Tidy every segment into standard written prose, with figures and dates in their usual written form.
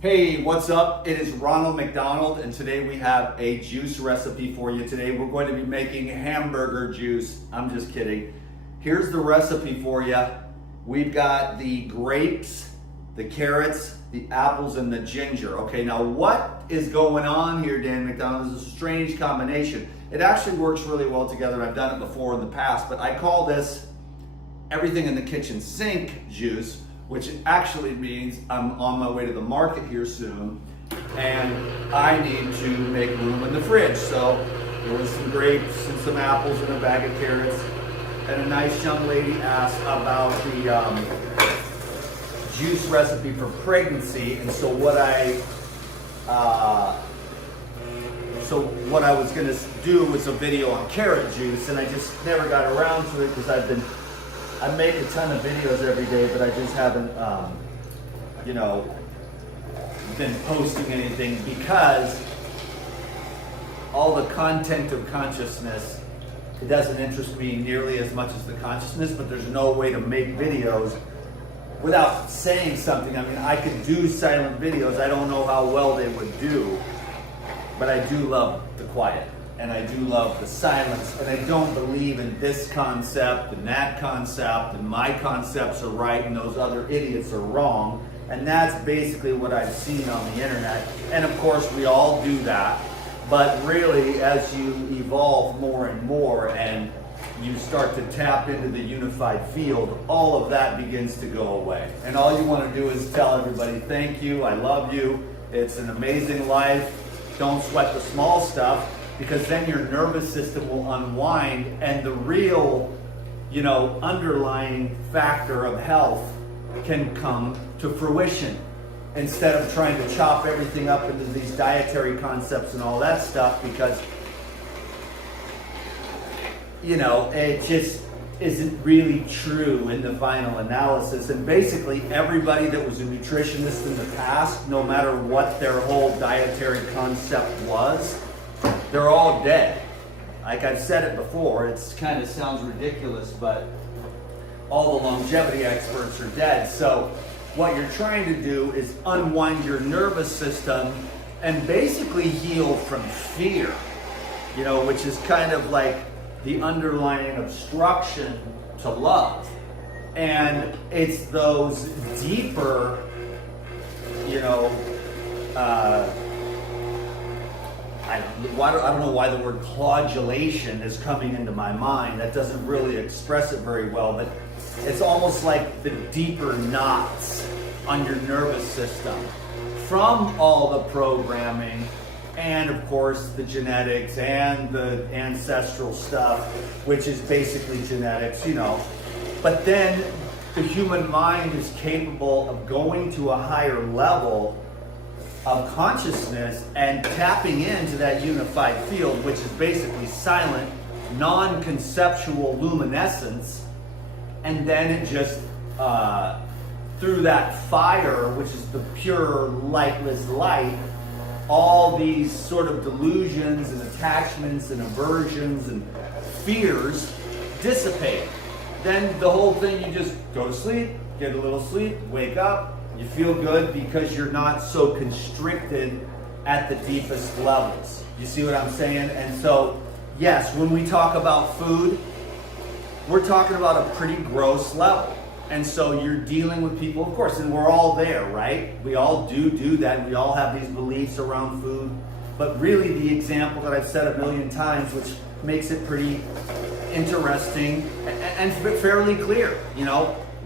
Hey, what's up? It is Ronald McDonald, and today we have a juice recipe for you. Today we're going to be making hamburger juice. I'm just kidding. Here's the recipe for you. We've got the grapes, the carrots, the apples, and the ginger. Okay, now what is going on here, Dan McDonald, is a strange combination. It actually works really well together. I've done it before in the past, but I call this everything in the kitchen sink juice, which actually means I'm on my way to the market here soon and I need to make room in the fridge. So there was some grapes and some apples and a bag of carrots, and a nice young lady asked about the juice recipe for pregnancy. And so what I was gonna do was a video on carrot juice, and I just never got around to it because I make a ton of videos every day, but I just haven't, been posting anything because all the content of consciousness, it doesn't interest me nearly as much as the consciousness, but there's no way to make videos without saying something. I mean, I could do silent videos. I don't know how well they would do, but I do love the quiet. And I do love the silence, and I don't believe in this concept and that concept, and my concepts are right and those other idiots are wrong. And that's basically what I've seen on the internet. And of course, we all do that. But really, as you evolve more and more and you start to tap into the unified field, all of that begins to go away. And all you want to do is tell everybody, thank you, I love you, it's an amazing life, don't sweat the small stuff, because then your nervous system will unwind and the real, underlying factor of health can come to fruition, instead of trying to chop everything up into these dietary concepts and all that stuff, because, it just isn't really true in the final analysis. And basically everybody that was a nutritionist in the past, no matter what their whole dietary concept was, they're all dead. Like I've said it before, it's kind of sounds ridiculous, but all the longevity experts are dead. So what you're trying to do is unwind your nervous system and basically heal from fear, which is kind of like the underlying obstruction to love. And it's those deeper, I don't know why the word claudulation is coming into my mind. That doesn't really express it very well, but it's almost like the deeper knots on your nervous system from all the programming and, of course, the genetics and the ancestral stuff, which is basically genetics, But then the human mind is capable of going to a higher level of consciousness and tapping into that unified field, which is basically silent, non-conceptual luminescence. And then it just, through that fire, which is the pure lightless light, all these sort of delusions and attachments and aversions and fears dissipate. Then the whole thing, you just go to sleep, get a little sleep, wake up, you feel good because you're not so constricted at the deepest levels. You see what I'm saying? And so, yes, when we talk about food, we're talking about a pretty gross level. And so you're dealing with people, of course, and we're all there, right? We all do that, and we all have these beliefs around food. But really the example that I've said a million times, which makes it pretty interesting and fairly clear,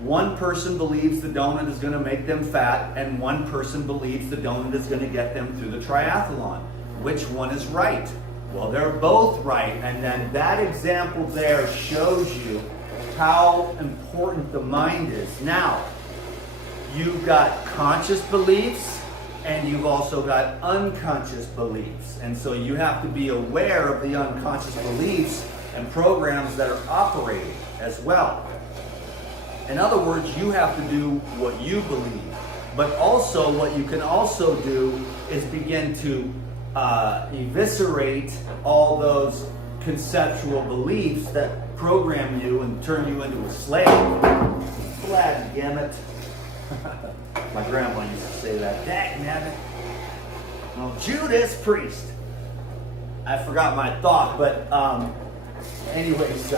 one person believes the donut is going to make them fat, and one person believes the donut is going to get them through the triathlon. Which one is right? Well, they're both right. And then that example there shows you how important the mind is. Now, you've got conscious beliefs and you've also got unconscious beliefs. And so you have to be aware of the unconscious beliefs and programs that are operating as well. In other words, you have to do what you believe, but also what you can also do is begin to eviscerate all those conceptual beliefs that program you and turn you into a slave. Glad, damn it. My grandma used to say that. Dang, man. Well, Judas Priest. I forgot my thought, but anyways,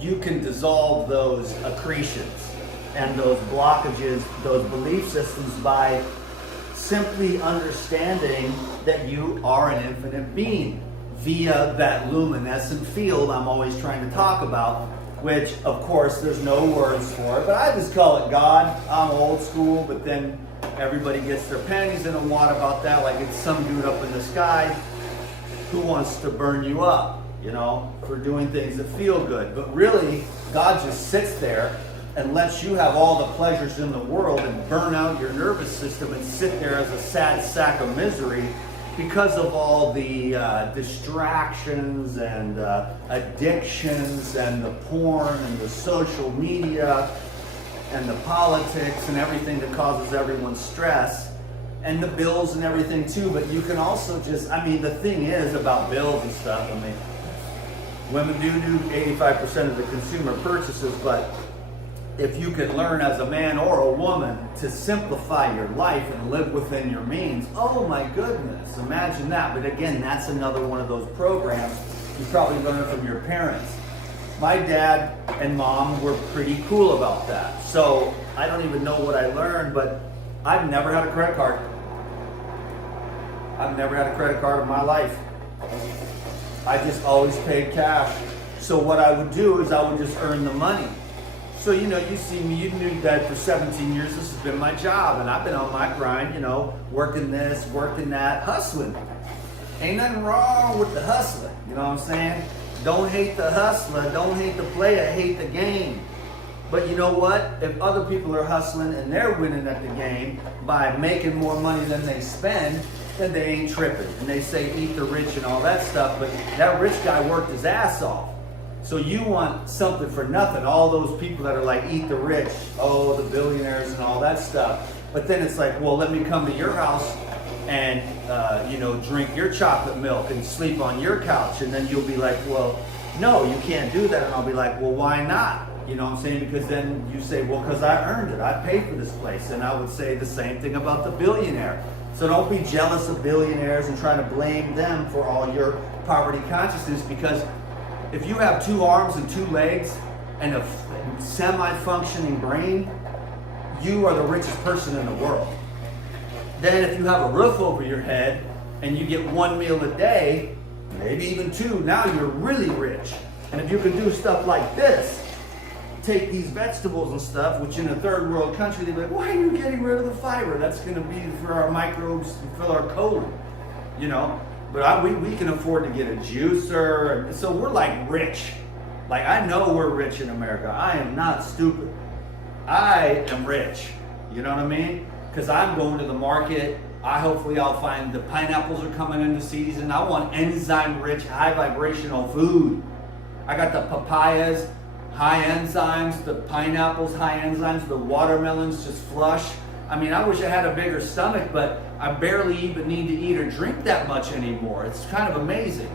you can dissolve those accretions and those blockages, those belief systems by simply understanding that you are an infinite being via that luminescent field I'm always trying to talk about, which of course there's no words for it, but I just call it God. I'm old school, but then everybody gets their panties in a wad about that, like it's some dude up in the sky who wants to burn you up, you know, for doing things that feel good. But really, God just sits there and lets you have all the pleasures in the world and burn out your nervous system and sit there as a sad sack of misery because of all the distractions and addictions and the porn and the social media and the politics and everything that causes everyone stress, and the bills and everything too. But you can also just, I mean, the thing is about bills and stuff, I mean, women do 85% of the consumer purchases, but if you can learn as a man or a woman to simplify your life and live within your means, oh my goodness, imagine that. But again, that's another one of those programs you probably learned from your parents. My dad and mom were pretty cool about that. So I don't even know what I learned, but I've never had a credit card. I've never had a credit card in my life. I just always paid cash. So what I would do is I would just earn the money. So, you know, you see me, you knew that for 17 years this has been my job, and I've been on my grind, you know, working this, working that, hustling. Ain't nothing wrong with the hustling, you know what I'm saying? Don't hate the hustler, don't hate the player, hate the game. But you know what? If other people are hustling and they're winning at the game by making more money than they spend, then they ain't tripping. And they say eat the rich and all that stuff, but that rich guy worked his ass off. So you want something for nothing. All those people that are like, eat the rich, oh, the billionaires and all that stuff. But then it's like, well, let me come to your house and, you know, drink your chocolate milk and sleep on your couch. And then you'll be like, well, no, you can't do that. And I'll be like, well, why not? You know what I'm saying? Because then you say, well, because I earned it. I paid for this place. And I would say the same thing about the billionaire. So don't be jealous of billionaires and try to blame them for all your poverty consciousness, because if you have 2 arms and 2 legs and a semi-functioning brain, you are the richest person in the world. Then if you have a roof over your head and you get 1 meal a day, maybe even 2, now you're really rich. And if you can do stuff like this, take these vegetables and stuff, which in a third world country, they'd be like, why are you getting rid of the fiber? That's going to be for our microbes to fill our colon, you know? But we can afford to get a juicer. So we're like rich. Like, I know we're rich in America. I am not stupid. I am rich. You know what I mean? Because I'm going to the market. Hopefully I'll find the pineapples are coming into season. I want enzyme-rich, high-vibrational food. I got the papayas, high enzymes, the pineapples, high enzymes, the watermelons just flush. I mean, I wish I had a bigger stomach, but I barely even need to eat or drink that much anymore. It's kind of amazing.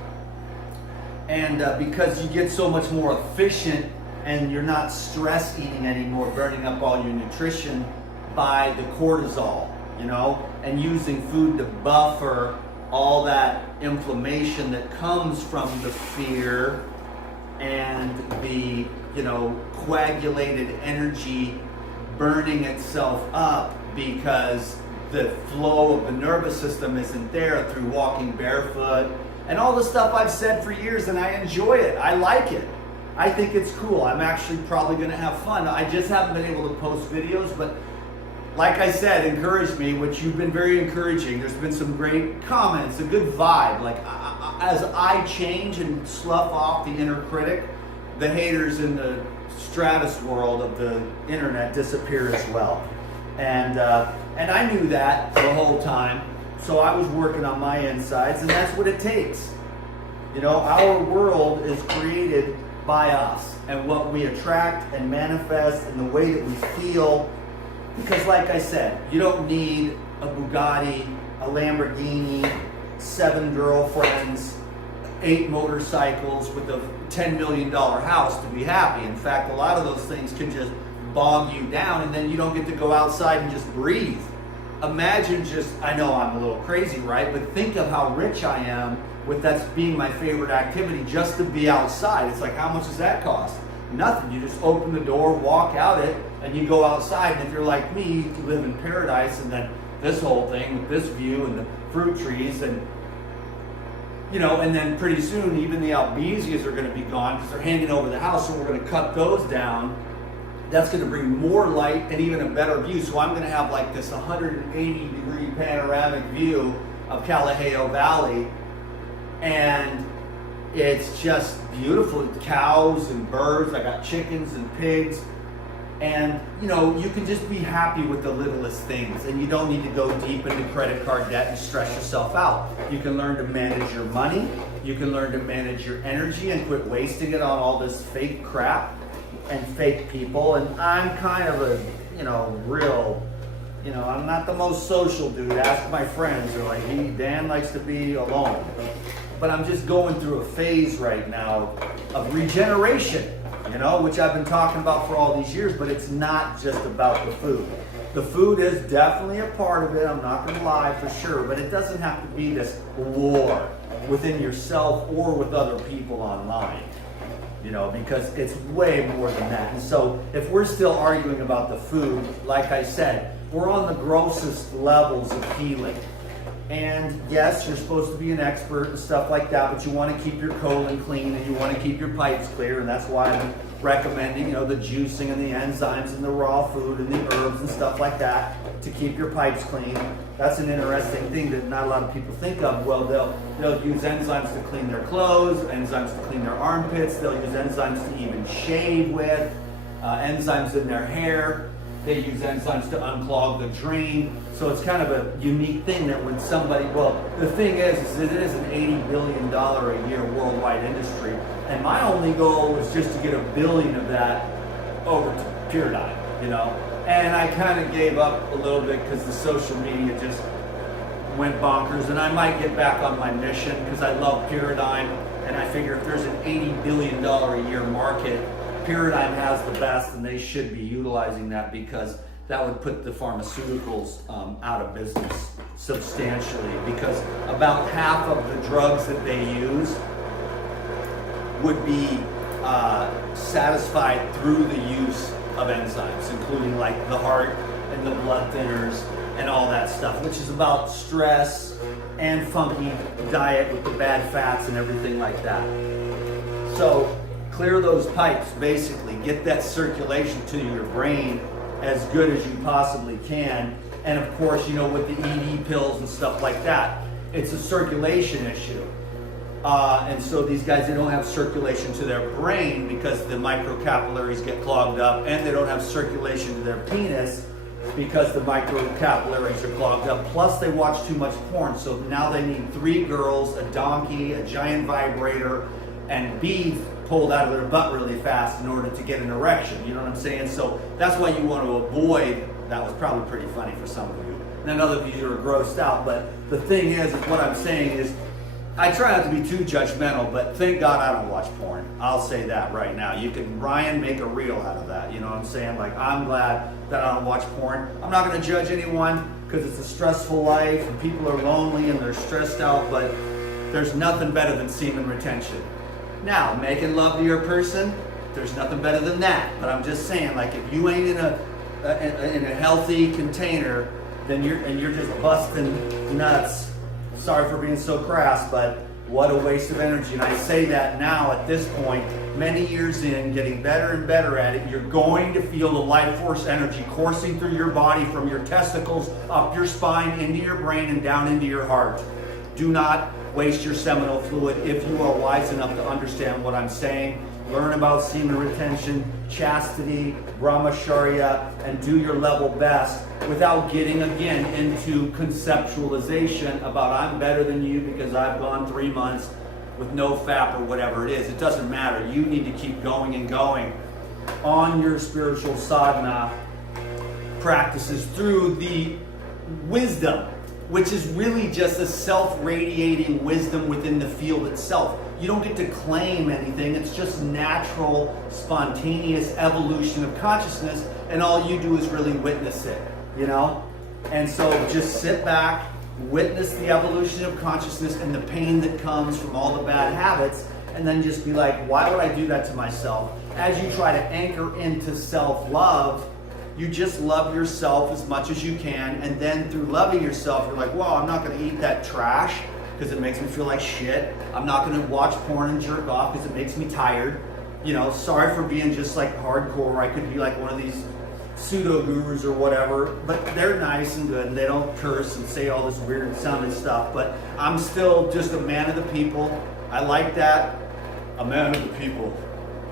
And because you get so much more efficient and you're not stress eating anymore, burning up all your nutrition by the cortisol, you know, and using food to buffer all that inflammation that comes from the fear and the, you know, coagulated energy burning itself up because the flow of the nervous system isn't there through walking barefoot and all the stuff I've said for years, and I enjoy it. I like it. I think it's cool. I'm actually probably going to have fun. I just haven't been able to post videos, but like I said, encourage me, which you've been very encouraging. There's been some great comments, a good vibe. Like, as I change and slough off the inner critic, the haters in the stratus world of the internet disappear as well. And I knew that the whole time, so I was working on my insides, and that's what it takes. You know, our world is created by us, and what we attract and manifest and the way that we feel. Because like I said, you don't need a Bugatti, a Lamborghini, 7 girlfriends, 8 motorcycles with a $10 million house to be happy. In fact, a lot of those things can just bog you down, and then you don't get to go outside and just breathe. Imagine just, I know I'm a little crazy, right? But think of how rich I am with that's being my favorite activity, just to be outside. It's like, how much does that cost? Nothing. You just open the door, walk out it, and you go outside. And if you're like me, you live in paradise, and then this whole thing with this view and the fruit trees, and and then pretty soon even the albesias are going to be gone because they're hanging over the house, so we're going to cut those down. That's going to bring more light and even a better view. So I'm going to have like this 180-degree panoramic view of Kalaheo Valley, and it's just beautiful. Cows and birds. I got chickens and pigs, and you can just be happy with the littlest things, and you don't need to go deep into credit card debt and stress yourself out. You can learn to manage your money. You can learn to manage your energy and quit wasting it on all this fake crap and fake people. And I'm kind of a real I'm not the most social dude. Ask my friends. They're like, Dan likes to be alone. But I'm just going through a phase right now of regeneration, which I've been talking about for all these years. But it's not just about the food. The food is definitely a part of it, I'm not going to lie, for sure. But it doesn't have to be this war within yourself or with other people online. Because it's way more than that. And so if we're still arguing about the food, like I said, we're on the grossest levels of healing. And yes, you're supposed to be an expert and stuff like that, but you want to keep your colon clean and you want to keep your pipes clear, and that's why I'm recommending, the juicing and the enzymes and the raw food and the herbs and stuff like that to keep your pipes clean. That's an interesting thing that not a lot of people think of. Well, they'll use enzymes to clean their clothes, enzymes to clean their armpits, they'll use enzymes to even shave with, enzymes in their hair. They use enzymes to unclog the drain. So it's kind of a unique thing that when somebody, the thing is it is an $80 billion a year worldwide industry. And my only goal was just to get $1 billion of that over to Pyridine, And I kind of gave up a little bit because the social media just went bonkers. And I might get back on my mission because I love Pyridine. And I figure if there's an $80 billion a year market, Pyridine has the best, and they should be utilizing that because that would put the pharmaceuticals out of business substantially, because about half of the drugs that they use would be satisfied through the use of enzymes, including like the heart and the blood thinners and all that stuff, which is about stress and funky diet with the bad fats and everything like that. So clear those pipes, basically. Get that circulation to your brain as good as you possibly can. And of course, with the ED pills and stuff like that, it's a circulation issue. And so these guys, they don't have circulation to their brain because the microcapillaries get clogged up, and they don't have circulation to their penis because the microcapillaries are clogged up. Plus, they watch too much porn. So now they need 3 girls, a donkey, a giant vibrator, and beads pulled out of their butt really fast in order to get an erection. You know what I'm saying? So that's why you want to avoid. That was probably pretty funny for some of you. And then other of you are grossed out. But the thing is what I'm saying is, I try not to be too judgmental, but thank God I don't watch porn. I'll say that right now. You can, Ryan, make a reel out of that. You know what I'm saying? Like, I'm glad that I don't watch porn. I'm not going to judge anyone because it's a stressful life and people are lonely and they're stressed out, but there's nothing better than semen retention. Now, making love to your person, there's nothing better than that. But I'm just saying, like, if you ain't in a healthy container, then you're just busting nuts. Sorry for being so crass, but what a waste of energy. And I say that now at this point, many years in, getting better and better at it, you're going to feel the life force energy coursing through your body from your testicles, up your spine, into your brain, and down into your heart. Do not waste your seminal fluid if you are wise enough to understand what I'm saying. Learn about semen retention, chastity, brahmacharya, and do your level best without getting, again, into conceptualization about I'm better than you because I've gone 3 months with no FAP or whatever it is. It doesn't matter. You need to keep going and going on your spiritual sadhana practices through the wisdom, which is really just a self-radiating wisdom within the field itself. You don't get to claim anything. It's just natural, spontaneous evolution of consciousness, and all you do is really witness it, you know? And so just sit back, witness the evolution of consciousness and the pain that comes from all the bad habits, and then just be like, why would I do that to myself? As you try to anchor into self-love, you just love yourself as much as you can, and then through loving yourself, you're like, well, I'm not going to eat that trash because it makes me feel like shit. I'm not going to watch porn and jerk off because it makes me tired. You know, sorry for being just like hardcore. I could be like one of these pseudo gurus or whatever, but they're nice and good and they don't curse and say all this weird sounding stuff, but I'm still just a man of the people. I like that. A man of the people.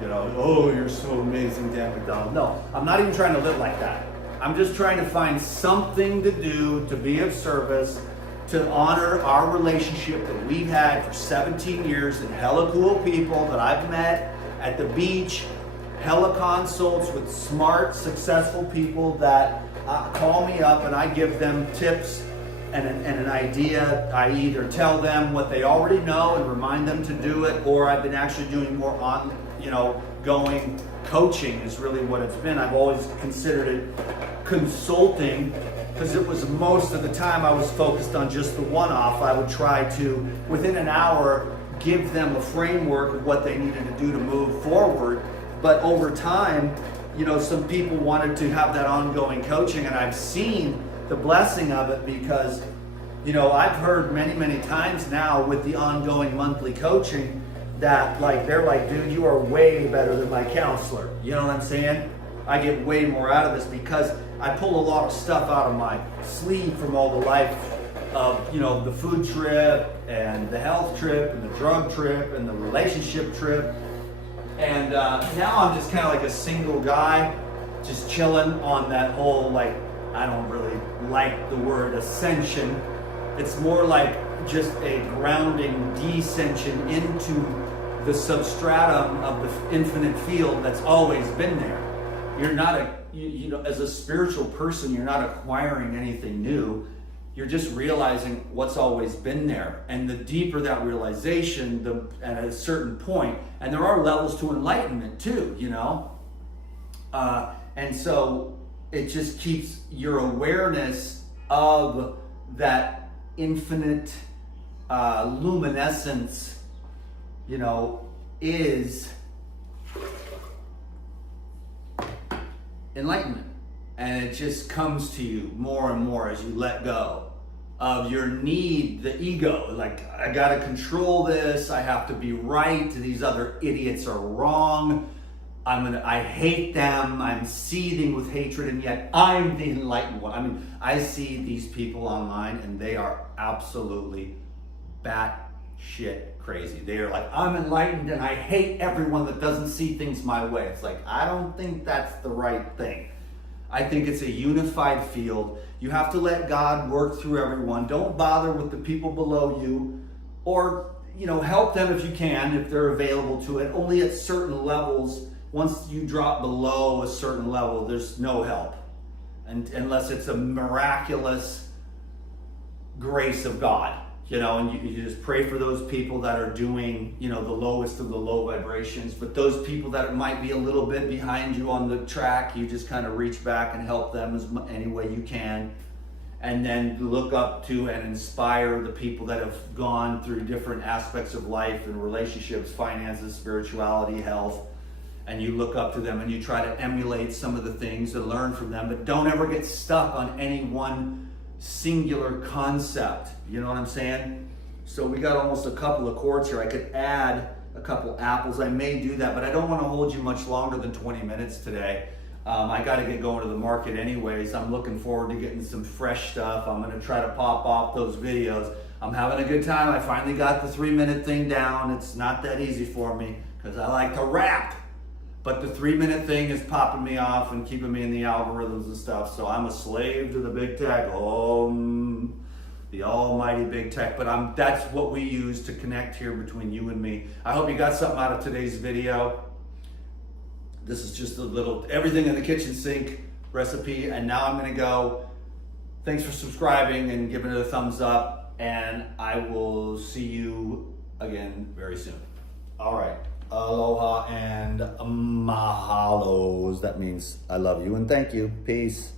You know, oh, you're so amazing, Dan McDonald. No, I'm not even trying to live like that. I'm just trying to find something to do to be of service, to honor our relationship that we've had for 17 years and hella cool people that I've met at the beach, hella consults with smart, successful people that call me up and I give them tips and an idea. I either tell them what they already know and remind them to do it, or I've been actually doing more going coaching is really what it's been. I've always considered it consulting because it was most of the time I was focused on just the one-off. I would try to, within an hour, give them a framework of what they needed to do to move forward. But over time, you know, some people wanted to have that ongoing coaching, and I've seen the blessing of it because, you know, I've heard many, many times now with the ongoing monthly coaching that like, they're like, dude, you are way better than my counselor. You know what I'm saying? I get way more out of this because I pull a lot of stuff out of my sleeve from all the life of, you know, the food trip and the health trip and the drug trip and the relationship trip. And now I'm just kind of like a single guy, just chilling on that whole, like, I don't really like the word ascension. It's more like just a grounding descension into the substratum of the infinite field that's always been there. You're not you know, as a spiritual person, you're not acquiring anything new. You're just realizing what's always been there. And the deeper that realization, at a certain point, and there are levels to enlightenment too, you know? And so it just keeps your awareness of that infinite luminescence, you know, is enlightenment. And it just comes to you more and more as you let go of your need, the ego. Like, I gotta control this, I have to be right, these other idiots are wrong, I hate them, I'm seething with hatred, and yet I'm the enlightened one. I mean, I see these people online and they are absolutely batshit crazy. They are like, I'm enlightened and I hate everyone that doesn't see things my way. It's like, I don't think that's the right thing. I think it's a unified field. You have to let God work through everyone. Don't bother with the people below you, or, you know, help them if you can, if they're available to it. Only at certain levels. Once you drop below a certain level, there's no help, and unless it's a miraculous grace of God, you know, and you just pray for those people that are doing, you know, the lowest of the low vibrations. But those people that might be a little bit behind you on the track, you just kind of reach back and help them any way you can. And then look up to and inspire the people that have gone through different aspects of life and relationships, finances, spirituality, health. And you look up to them and you try to emulate some of the things and learn from them, but don't ever get stuck on any one singular concept. You know what I'm saying? So we got almost a couple of quarts here. I could add a couple apples. I may do that, but I don't want to hold you much longer than 20 minutes today. I got to get going to the market anyways. I'm looking forward to getting some fresh stuff. I'm going to try to pop off those videos. I'm having a good time. I finally got the 3-minute thing down. It's not that easy for me because I like to rap. But the 3-minute thing is popping me off and keeping me in the algorithms and stuff. So I'm a slave to the big tech. The almighty big tech. But that's what we use to connect here between you and me. I hope you got something out of today's video. This is just a little everything in the kitchen sink recipe. And now I'm going to go. Thanks for subscribing and giving it a thumbs up. And I will see you again very soon. All right. Aloha and mahalos. That means I love you and thank you. Peace.